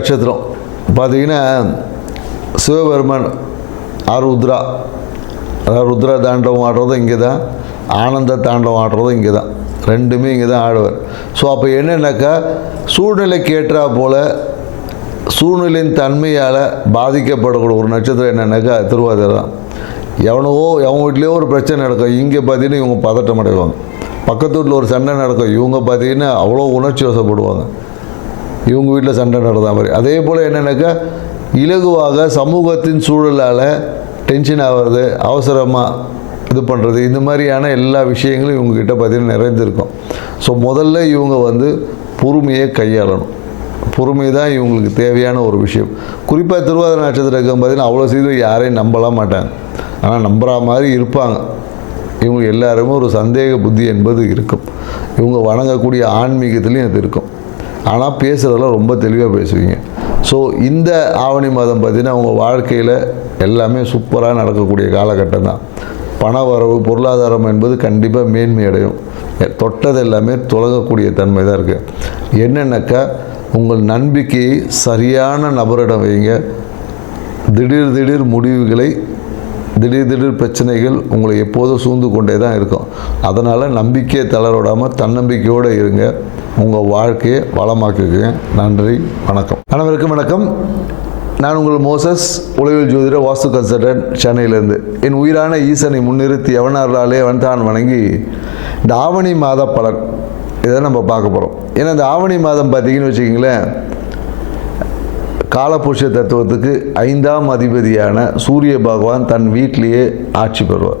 நட்சத்திரம். பார்த்தீங்கன்னா சிவபெருமன் ஆருத்ரா அதாவது ருத்ர தாண்டவம் ஆடுறதும் இங்கே தான் ஆனந்த தாண்டவம் ஆடுறதும் இங்கே தான் ரெண்டுமே இங்கே தான் ஆடுவார். ஸோ அப்போ என்னென்னாக்கா சூழ்நிலைக்கு ஏற்றா போல் சூழ்நிலையின் தன்மையால் பாதிக்கப்படக்கூடிய ஒரு நட்சத்திரம் என்னென்னாக்கா திருவாதிரை தான் எவனவோ எவன் வீட்லேயோ ஒரு பிரச்சனை நடக்கும். இங்கே பார்த்தீங்கன்னா இவங்க பதட்டம் அடைவாங்க. பக்கத்து வீட்டில் ஒரு சண்டை நடக்கும். இவங்க பார்த்தீங்கன்னா அவ்வளோ உணர்ச்சி வசப்படுவாங்க. இவங்க வீட்டில் சண்டை நடந்த மாதிரி. அதே போல் என்னென்னாக்கா இலகுவாக சமூகத்தின் சூழலால் டென்ஷன் ஆகிறது அவசரமாக இது பண்ணுறது இந்த மாதிரியான எல்லா விஷயங்களும் இவங்கக்கிட்ட பார்த்தீங்கன்னா நிறைந்திருக்கும். ஸோ முதல்ல இவங்க வந்து பொறுமையை கையாளணும். பொறுமை தான் இவங்களுக்கு தேவையான ஒரு விஷயம். குறிப்பாக திருவாதிரை நட்சத்திரம் பார்த்தீங்கன்னா அவ்வளோ சீக்கிரம் யாரையும் நம்பலாம் மாட்டாங்க. ஆனால் நம்புகிற மாதிரி இருப்பாங்க. இவங்க எல்லாருமே ஒரு சந்தேக புத்தி என்பது இருக்கும். இவங்க வணங்கக்கூடிய ஆன்மீகத்துலேயும் அது இருக்கும். ஆனால் பேசுகிறதெல்லாம் ரொம்ப தெளிவாக பேசுவீங்க. ஸோ இந்த ஆவணி மாதம் பார்த்திங்கன்னா உங்கள் வாழ்க்கையில் எல்லாமே சூப்பராக நடக்கக்கூடிய காலகட்டம் தான். பண வரவு பொருளாதாரம் என்பது கண்டிப்பாக மேன்மை அடையும். தொட்டது எல்லாமே தொலகக்கூடிய தன்மை தான் இருக்குது என்னென்னாக்கா உங்கள் நம்பிக்கையை சரியான நபரிடம் வைங்க. திடீர் திடீர் முடிவுகளை திடீர் திடீர் பிரச்சனைகள் உங்களை எப்போதும் சூழ்ந்து கொண்டே தான் இருக்கும். அதனால் நம்பிக்கையை தளரவிடாமல் தன்னம்பிக்கையோடு இருங்க. உங்கள் வாழ்க்கையை வளமாக்குங்க நன்றி வணக்கம். அனைவருக்கும் வணக்கம். நான் உங்கள் மோசஸ் உலகில் ஜோதிட வாஸ்து கன்சல்டன்ட் சென்னையிலேருந்து. என் உயிரான ஈசனை முன்னிறுத்தி எவனார்களாலே அவன் தான் வணங்கி இந்த ஆவணி மாத பலன். இதை நம்ம பார்க்க போகிறோம் ஏன்னா இந்த ஆவணி மாதம் பார்த்தீங்கன்னு வச்சுக்கிங்களேன் காலபுருஷ தத்துவத்துக்கு ஐந்தாம் அதிபதியான சூரிய பகவான் தன் வீட்டிலேயே ஆட்சி பெறுவார்.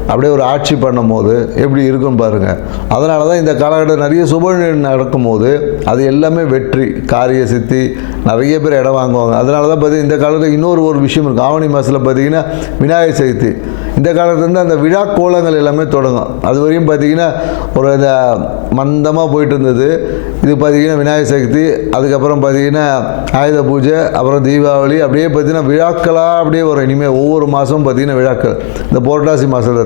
அப்படியே ஒரு ஆட்சி பண்ணும் போது எப்படி இருக்கும் பாருங்கள் அதனால தான் இந்த காலகட்டம் நிறைய சுப நடக்கும்போது அது எல்லாமே வெற்றி காரிய சித்தி நிறைய பேர் இடம் வாங்குவாங்க. அதனால தான் பார்த்தீங்கன்னா இந்த காலத்தில் இன்னொரு ஒரு விஷயம் இருக்குது ஆவணி மாதத்தில் பார்த்தீங்கன்னா விநாயகர் சதுர்த்தி. இந்த காலத்துலேருந்து அந்த விழா கோலங்கள் எல்லாமே தொடங்கும். அது வரையும் பார்த்தீங்கன்னா ஒரு இந்த மந்தமாக போயிட்டு இருந்தது. இது பார்த்தீங்கன்னா விநாயகர் சதுர்த்தி அதுக்கப்புறம் பார்த்தீங்கன்னா ஆயுத பூஜை அப்புறம் தீபாவளி அப்படியே பார்த்தீங்கன்னா விழாக்களாக அப்படியே வரும். இனிமேல் ஒவ்வொரு மாதமும் பார்த்தீங்கன்னா விழாக்கள். இந்த புரட்டாசி மாதத்தை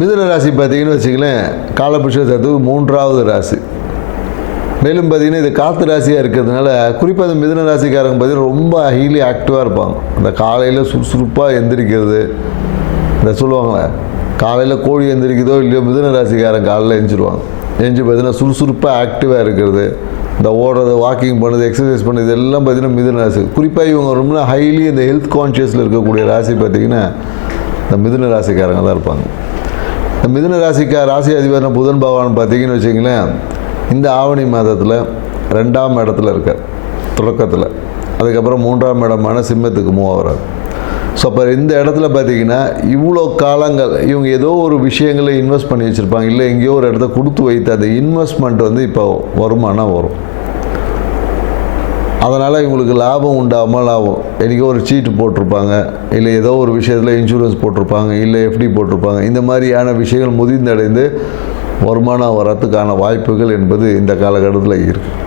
மிதுன ராசி பார்த்தீங்கன்னு வச்சுங்களேன் காலபுஷ தத்துவ மூன்றாவது ராசி. மேலும் பார்த்தீங்கன்னா இது காற்று ராசியாக இருக்கிறதுனால குறிப்பாக அந்த மிதுன ராசிக்காரங்க பார்த்தீங்கன்னா ரொம்ப ஹைலி ஆக்டிவாக இருப்பாங்க. இந்த காலையில் சுறுசுறுப்பாக எந்திரிக்கிறது இந்த சொல்லுவாங்களே காலையில் கோழி எந்திரிக்குதோ இல்லையோ மிதுன ராசிக்காரன் காலையில் எந்திரிச்சிருவாங்க. எஞ்சி பார்த்தீங்கன்னா சுறுசுறுப்பாக ஆக்டிவாக இருக்கிறது. இந்த ஓடுறது வாக்கிங் பண்ணுறது எக்ஸசைஸ் பண்ணுறது எல்லாம் பார்த்தீங்கன்னா மிதுன ராசி. குறிப்பாக இவங்க ரொம்ப ஹைலி இந்த ஹெல்த் கான்ஷியஸில் இருக்கக்கூடிய ராசி பார்த்தீங்கன்னா இந்த மிதுன ராசிக்காரங்க தான் இருப்பாங்க. மிதுன ராசிக்கா ராசி அதிபரான புதன் பகவான் பார்த்தீங்கன்னு வச்சிங்களேன் இந்த ஆவணி மாதத்தில் ரெண்டாம் இடத்துல இருக்கார் தொடக்கத்தில். அதுக்கப்புறம் மூன்றாம் இடமான சிம்மத்துக்கு மூவ் ஆகிறார் ஸோ அப்போ இந்த இடத்துல பார்த்தீங்கன்னா இவ்வளோ காலங்கள் இவங்க ஏதோ ஒரு விஷயங்களை இன்வெஸ்ட் பண்ணி வச்சுருப்பாங்க. இல்லை எங்கேயோ ஒரு இடத்த கொடுத்து வைத்து அந்த இன்வெஸ்ட்மெண்ட் வந்து இப்போ வருமானம் வரும். அதனால் இவங்களுக்கு லாபம் உண்டாமல் ஆகும் என்றைக்கோ ஒரு சீட்டு போட்டிருப்பாங்க இல்லை ஏதோ ஒரு விஷயத்தில் இன்சூரன்ஸ் போட்டிருப்பாங்க இல்லை எஃப்டி போட்டிருப்பாங்க. இந்த மாதிரியான விஷயங்கள் முதிர்ந்தடைந்து வருமானம் வரத்துக்கான வாய்ப்புகள் என்பது இந்த காலகட்டத்தில் இருக்குது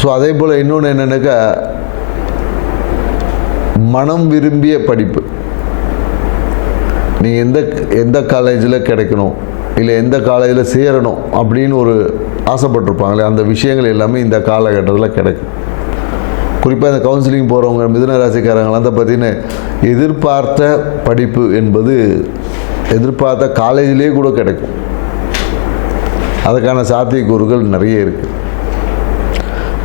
ஸோ அதே போல் இன்னொன்று என்னென்னாக்கா மனம் விரும்பிய படிப்பு. நீங்கள் எந்த எந்த காலேஜில் கிடைக்கணும்? இல்லை எந்த காலேஜில் சேரணும் அப்படின்னு ஒரு ஆசைப்பட்டிருப்பாங்களே அந்த விஷயங்கள் எல்லாமே இந்த காலகட்டத்தில் கிடைக்கும். குறிப்பாக இந்த கவுன்சிலிங் போகிறவங்க மிதுன ராசிக்காரங்களாம் தான் பார்த்தீங்கன்னா எதிர்பார்த்த படிப்பு என்பது எதிர்பார்த்த காலேஜிலே கூட கிடைக்கும். அதுக்கான சாத்தியக்கூறுகள் நிறைய இருக்குது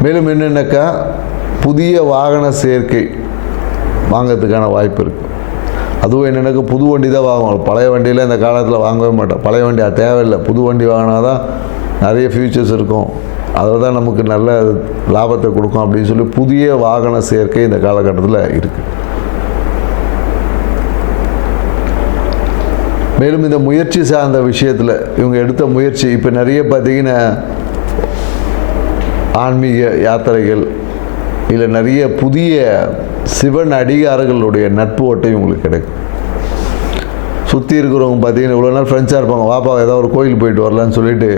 மேலும் என்னென்னாக்கா புதிய வாகன சேர்க்கை வாங்கிறதுக்கான வாய்ப்பு இருக்குது அதுவும் என்னென்னாக்கா புது வண்டி தான் வாங்குவோம். பழைய வண்டியில் இந்த காலத்தில் வாங்கவே மாட்டோம். பழைய வண்டி அது தேவையில்லை. புது வண்டி வாங்கினா தான் நிறைய ஃபியூச்சர்ஸ் இருக்கும். அதில் தான் நமக்கு நல்ல லாபத்தை கொடுக்கும் அப்படின்னு சொல்லி புதிய வாகன சேர்க்கை இந்த காலகட்டத்தில் இருக்குது மேலும் இந்த முயற்சி சார்ந்த விஷயத்தில் இவங்க எடுத்த முயற்சி இப்போ நிறைய பார்த்திங்கன்னா ஆன்மீக யாத்திரைகள் இல்லை நிறைய புதிய சிவன் அடிகாரர்களுடைய நட்பு ஓட்டையும் உங்களுக்கு கிடைக்கும். சுற்றி இருக்கிறவங்க பார்த்தீங்கன்னா இவ்வளோ நாள் ஃப்ரெண்ட்ஸாக இருப்பாங்க. வாப்பா ஏதோ ஒரு கோயில் போயிட்டு வரலான்னு சொல்லிட்டு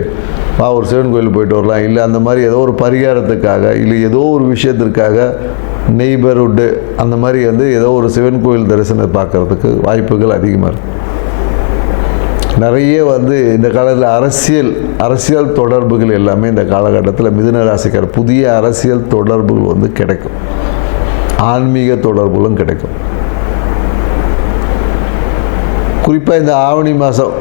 வா ஒரு சிவன் கோயில் போயிட்டு வரலாம். இல்லை அந்த மாதிரி ஏதோ ஒரு பரிகாரத்துக்காக இல்லை ஏதோ ஒரு விஷயத்திற்காக நெய்பர்ஹுட்டு அந்த மாதிரி வந்து ஏதோ ஒரு சிவன் கோயில் தரிசனத்தை பார்க்குறதுக்கு வாய்ப்புகள் அதிகமாக இருக்குது நிறைய வந்து இந்த காலத்தில் அரசியல் அரசியல் தொடர்புகள் எல்லாமே இந்த காலகட்டத்தில் மிதுன ராசிக்கார் புதிய அரசியல் தொடர்புகள் வந்து கிடைக்கும். ஆன்மீக தொடர்புகளும் கிடைக்கும். குறிப்பாக இந்த ஆவணி மாதம்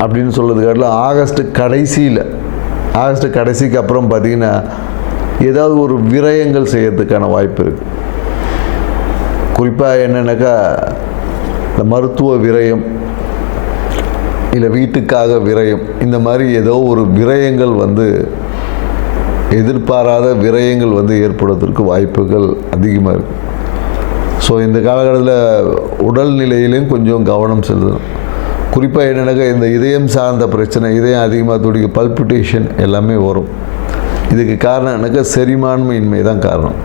அப்படின்னு சொல்கிறதுக்காட்டில் ஆகஸ்ட் கடைசியில் ஆகஸ்ட் கடைசிக்கு அப்புறம் பார்த்திங்கன்னா ஏதாவது ஒரு விரயங்கள் செய்யறதுக்கான வாய்ப்பு இருக்குது குறிப்பாக என்னென்னாக்கா இந்த மருத்துவ விரயம் இல்லை வீட்டுக்காக விரயம். இந்த மாதிரி ஏதோ ஒரு விரயங்கள் வந்து எதிர்பாராத விரயங்கள் வந்து ஏற்படுவதற்கு வாய்ப்புகள் அதிகமாக இருக்குது ஸோ இந்த காலகட்டத்தில் உடல்நிலையிலையும் கொஞ்சம் கவனம் செலுத்தணும். குறிப்பாக என்னென்னாக்கா இந்த இதயம் சார்ந்த பிரச்சனை இதயம் அதிகமாக துடிக்க பல்பிட்டேஷன் எல்லாமே வரும். இதுக்கு காரணம் என்னக்கா செரிமான்மையின்மை தான் காரணம்.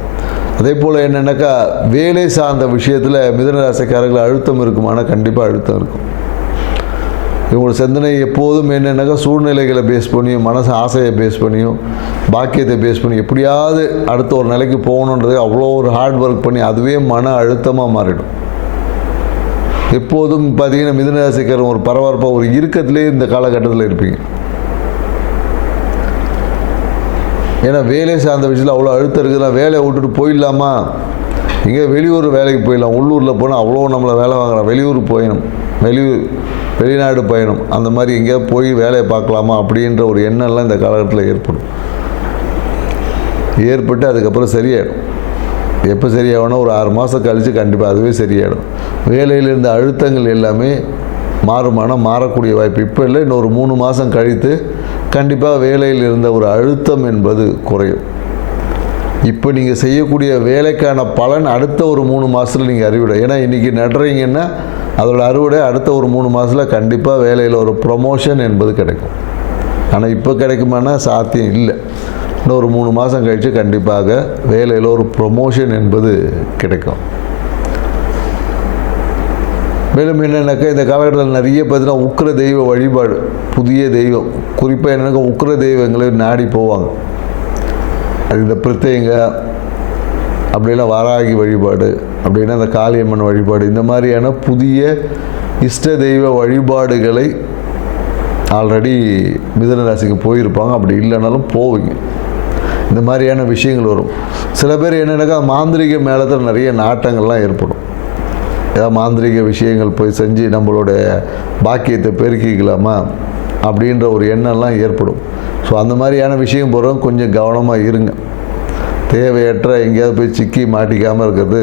அதே போல் என்னென்னாக்கா வேலை சார்ந்த விஷயத்தில் மிதனராசிக்காரர்கள் அழுத்தம் இருக்குமானால் கண்டிப்பாக அழுத்தம் இருக்கும். இவங்களோட சிந்தனை எப்போதும் என்னென்னாக்கா சூழ்நிலைகளை பேஸ் பண்ணியும் மனசு ஆசையை பேஸ் பண்ணியும் பாக்கியத்தை பேஸ் பண்ணி எப்படியாவது அடுத்த ஒரு நிலைக்கு போகணுன்றது அவ்வளோ ஒரு ஹார்ட் ஒர்க் பண்ணி அதுவே மன அழுத்தமாக மாறிடும். எப்போதும் பார்த்தீங்கன்னா மிதுனராசிக்காரன் ஒரு பரபரப்பாக ஒரு இருக்கத்திலே இந்த காலகட்டத்தில் இருப்பீங்க. ஏன்னா வேலை சார்ந்த விஷயத்தில் அவ்வளோ அழுத்தம் இருக்குதுன்னா வேலையை விட்டுட்டு போயிடலாமா? இங்கே வெளியூர் வேலைக்கு போயிடலாம். உள்ளூரில் போனால் அவ்வளோ நம்மளை வேலை வாங்குறோம் வெளியூர் போயிடும் வெளியூர் வெளிநாடு பயணம் அந்த மாதிரி எங்கேயாவது போய் வேலையை பார்க்கலாமா அப்படின்ற ஒரு எண்ணம்லாம் இந்த காலகட்டத்தில் ஏற்படும். ஏற்பட்டு அதுக்கப்புறம் சரியாயிடும். எப்போ சரியாகணும் ஒரு ஆறு மாதம் கழித்து கண்டிப்பாக அதுவே சரியாயிடும். வேலையில் இருந்த அழுத்தங்கள் எல்லாமே மாறுமானால் மாறக்கூடிய வாய்ப்பு. இப்போ இல்லை இன்னொரு மூணு மாதம் கழித்து கண்டிப்பாக வேலையில் இருந்த ஒரு அழுத்தம் என்பது குறையும். இப்போ நீங்கள் செய்யக்கூடிய வேலைக்கான பலன் அடுத்த ஒரு மூணு மாதத்தில் நீங்கள் அறிவிடை. ஏன்னா இன்றைக்கி நடுறீங்கன்னா அதோட அறுவடை அடுத்த ஒரு மூணு மாதத்தில் கண்டிப்பாக வேலையில் ஒரு ப்ரொமோஷன் என்பது கிடைக்கும். ஆனால் இப்போ கிடைக்குமானா சாத்தியம் இல்லை. இன்னொரு மூணு மாதம் கழித்து கண்டிப்பாக வேலையில் ஒரு ப்ரொமோஷன் என்பது கிடைக்கும். மேலும் என்னென்னாக்கா இந்த காலகட்டத்தில் நிறைய பார்த்தீங்கன்னா உக்கிர தெய்வ வழிபாடு புதிய தெய்வம். குறிப்பாக என்னென்னாக்கா உக்கிர தெய்வங்களை நாடி போவாங்க. இந்த பிரத்யங்க அப்படின்னா வாராகி வழிபாடு அப்படின்னா இந்த காளியம்மன் வழிபாடு இந்த மாதிரியான புதிய இஷ்ட தெய்வ வழிபாடுகளை ஆல்ரெடி மிதன ராசிக்கு போயிருப்பாங்க. அப்படி இல்லைனாலும் போவீங்க. இந்த மாதிரியான விஷயங்கள் வரும். சில பேர் என்னென்னாக்கா மாந்திரிக மேலத்தில் நிறைய நாட்டங்கள்லாம் ஏற்படும். ஏதாவது மாந்திரிக விஷயங்கள் போய் செஞ்சு நம்மளோட பாக்கியத்தை பெருக்கிக்கலாமா? அப்படின்ற ஒரு எண்ணம்லாம் ஏற்படும். ஸோ அந்த மாதிரியான விஷயம் போகிறவங்க கொஞ்சம் கவனமாக இருங்க. தேவையற்ற எங்கேயாவது போய் சிக்கி மாட்டிக்காமல் இருக்கிறது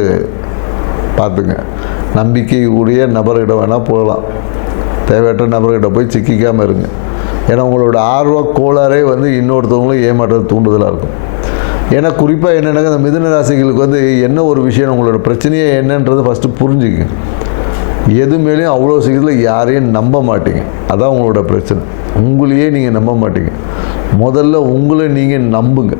பார்த்துங்க. நம்பிக்கை நபர்கிட்ட வேணால் போகலாம். தேவையற்ற நபர்கிட்ட போய் சிக்கிக்காமல் இருங்க. ஏன்னா உங்களோட ஆர்வ கோளாறே வந்து இன்னொருத்தவங்களும் ஏமாற்ற தூண்டுதலாக இருக்கும். ஏன்னா குறிப்பாக என்னென்னா இந்த மிதுன ராசிகளுக்கு வந்து என்ன ஒரு விஷயம் உங்களோட பிரச்சனையே என்னன்றது ஃபஸ்ட்டு புரிஞ்சுங்க எது மேலேயும் அவ்வளோ சீக்கிரத்தில் யாரையும் நம்ப மாட்டீங்க. அதான் உங்களோட பிரச்சனை. உங்களையே நீங்கள் நம்ப மாட்டீங்க. முதல்ல உங்களை நீங்கள் நம்புங்க.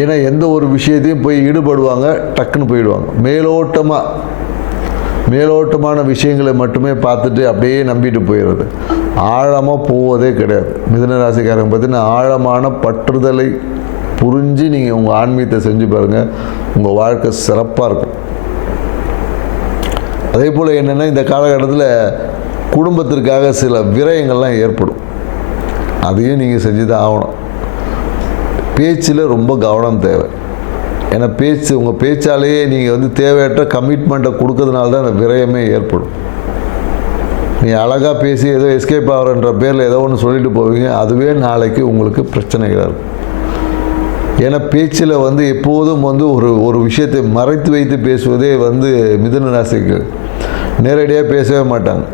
ஏன்னா எந்த ஒரு விஷயத்தையும் போய் ஈடுபடுவாங்க டக்குன்னு போயிடுவாங்க. மேலோட்டமாக மேலோட்டமான விஷயங்களை மட்டுமே பார்த்துட்டு அப்படியே நம்பிட்டு போயிடுறது. ஆழமாக போவதே கிடையாது. மிதுன ராசிக்காரங்க பார்த்தீங்கன்னா ஆழமான பற்றுதலை புரிஞ்சு நீங்கள் உங்கள் ஆன்மீகத்தை செஞ்சு பாருங்கள் உங்கள் வாழ்க்கை சிறப்பாக இருக்கும். அதே போல் என்னென்னா இந்த காலகட்டத்தில் குடும்பத்திற்காக சில விரயங்கள்லாம் ஏற்படும். அதையும் நீங்கள் செஞ்சு தான் ஆகணும். பேச்சில் ரொம்ப கவனம் தேவை. ஏன்னா பேச்சு உங்கள் பேச்சாலேயே நீங்கள் வந்து தேவையற்ற கமிட்மெண்ட்டை கொடுக்கறதுனால தான் அந்த விரயமே ஏற்படும். நீ அழகாக பேசி ஏதோ எஸ்கேப் ஆகிறன்ற பேரில் ஏதோ ஒன்று சொல்லிட்டு போவீங்க அதுவே நாளைக்கு உங்களுக்கு பிரச்சனைகளாக இருக்கும். ஏன்னா பேச்சில் வந்து எப்போதும் வந்து ஒரு ஒரு விஷயத்தை மறைத்து வைத்து பேசுவதே வந்து மிதுன ராசிக்கு நேரடியாக பேசவே மாட்டாங்க.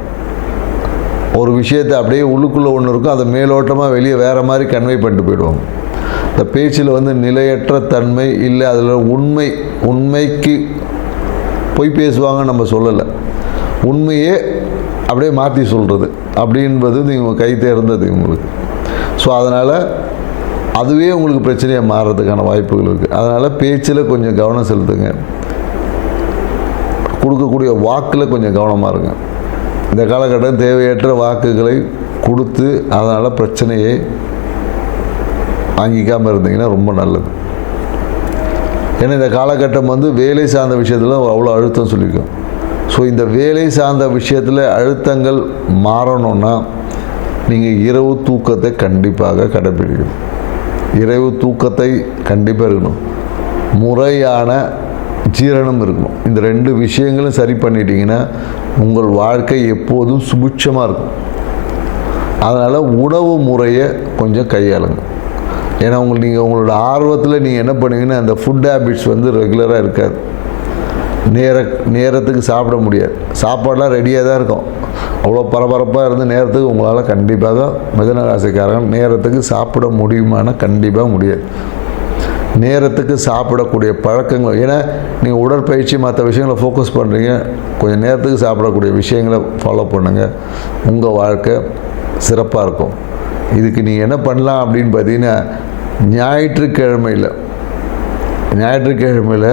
ஒரு விஷயத்தை அப்படியே உள்ளுக்குள்ளே ஒன்று இருக்கும் அதை மேலோட்டமாக வெளியே வேறு மாதிரி கன்வே பண்ணிட்டு போயிடுவோம். இந்த பேச்சில் வந்து நிலையற்ற தன்மை இல்லை அதில் உண்மை உண்மைக்கு பொய் பேசுவாங்கன்னு நம்ம சொல்லலை. உண்மையே அப்படியே மாற்றி சொல்கிறது அப்படின்றது நீங்கள் கை தேர்ந்தது உங்களுக்கு ஸோ அதனால் அதுவே உங்களுக்கு பிரச்சனையாக மாறுறதுக்கான வாய்ப்புகள் இருக்குது அதனால் பேச்சில் கொஞ்சம் கவனம் செலுத்துங்க. கொடுக்கக்கூடிய வாக்கில் கொஞ்சம் கவனமாக இருங்க. இந்த காலகட்டம் தேவையற்ற வாக்குகளை கொடுத்து அதனால் பிரச்சனையை வாங்கிக்காமல் இருந்தீங்கன்னா ரொம்ப நல்லது. ஏன்னா இந்த காலகட்டம் வந்து வேலை சார்ந்த விஷயத்தில் அவ்வளோ அழுத்தம் சொல்லிக்கும் ஸோ இந்த வேலை சார்ந்த விஷயத்தில் அழுத்தங்கள் மாறணும்னா நீங்கள் இரவு தூக்கத்தை கண்டிப்பாக கடைப்பிடிக்கணும் இரவு தூக்கத்தை கண்டிப்பாக இருக்கணும். முறையான ஜீரணம் இருக்கணும். இந்த ரெண்டு விஷயங்களும் சரி பண்ணிட்டீங்கன்னா உங்கள் வாழ்க்கை எப்போதும் சுபிட்சமாக இருக்கும். அதனால் உணவு முறையை கொஞ்சம் கையாளுங்க. ஏன்னா உங்களுக்கு நீங்கள் உங்களோட ஆர்வத்தில் நீங்கள் என்ன பண்ணுவீங்கன்னா அந்த ஃபுட் ஹேபிட்ஸ் வந்து ரெகுலராக இருக்காது. நேர நேரத்துக்கு சாப்பிட முடியாது. சாப்பாடெலாம் ரெடியாக தான் இருக்கும். அவ்வளோ பரபரப்பாக இருந்து நேரத்துக்கு உங்களால் கண்டிப்பாக மிதன ராசிக்காரங்க நேரத்துக்கு சாப்பிட முடியுமானா கண்டிப்பாக முடியாது. நேரத்துக்கு சாப்பிடக்கூடிய பழக்கங்கள். ஏன்னா நீங்கள் உடற்பயிற்சி மற்ற விஷயங்களை ஃபோக்கஸ் பண்ணுறீங்க கொஞ்சம் நேரத்துக்கு சாப்பிடக்கூடிய விஷயங்களை ஃபாலோ பண்ணுங்கள் உங்கள் வாழ்க்கை சிறப்பாக இருக்கும். இதுக்கு நீங்கள் என்ன பண்ணலாம் அப்படின்னு பார்த்தீங்கன்னா ஞாயிற்றுக்கிழமையில் ஞாயிற்றுக்கிழமையில்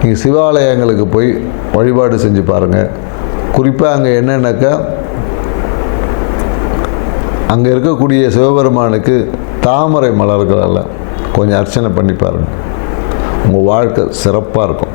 நீங்கள் சிவாலயங்களுக்கு போய் வழிபாடு செஞ்சு பாருங்கள் குறிப்பாக அங்கே என்னென்னாக்கா அங்கே இருக்கக்கூடிய சிவபெருமானுக்கு தாமரை மலர்களால் கொஞ்சம் அர்ச்சனை பண்ணி பாருங்கள் உங்கள் வாழ்க்கை சிறப்பாக இருக்கும்.